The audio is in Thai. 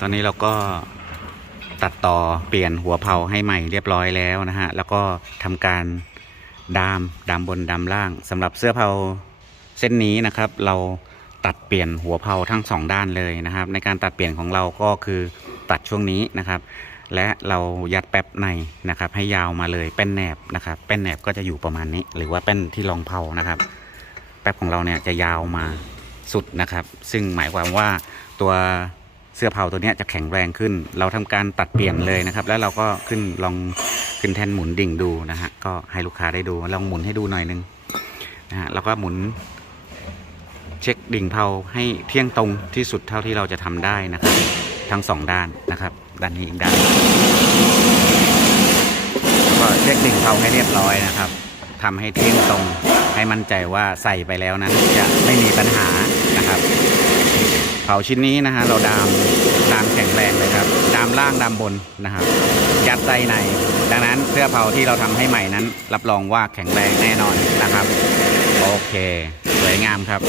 ตอนนี้เราก็ตัดต่อเปลี่ยนหัวเผาให้ใหม่เรียบร้อยแล้วนะฮะ แล้วก็ทำการดามดามบนดามล่างสำหรับเสื้อเผาเส้นนี้นะครับ เราตัดเปลี่ยนหัวเผาทั้งสองด้านเลยนะครับ ในการตัดเปลี่ยนของเราก็คือตัดช่วงนี้นะครับ และเรายัดแป๊บในนะครับ ให้ยาวมาเลยแป้นแหนบนะครับ แป้นแหนบก็จะอยู่ประมาณนี้ หรือว่าแป้นที่รองเผานะครับ แป๊บของเราเนี่ยจะยาวมาสุดนะครับ ซึ่งหมายความว่าตัว เสื้อเผาตัวนี้จะแข็งแรงขึ้น เราทำการตัดเปลี่ยนเลยนะครับ แล้วเราก็ขึ้นลองขึ้นแท่นหมุนดิ่งดูนะฮะก็ให้ลูกค้าได้ดูลองหมุนให้ดูหน่อยนึงนะฮะแล้วก็หมุนเช็คดิ่งเผาให้เที่ยงตรงที่สุดเท่าที่เราจะทำได้นะครับ ทั้งสองด้านนะครับ ด้านนี้อีกด้านแล้วก็เช็คดิ่งเผาให้เรียบร้อยนะครับทำให้เที่ยงตรงให้มั่นใจว่าใส่ไปแล้วนั้นจะไม่มีปัญหา เผาชิ้นนี้นะฮะเราดามดามแข็งแรงเลยครับ ดามล่างดามบนนะครับยัดไส้ใน ดังนั้นเสื้อเผาที่เราทำให้ใหม่นั้น รับรองว่าแข็งแรงแน่นอนนะครับ โอเค สวยงามครับ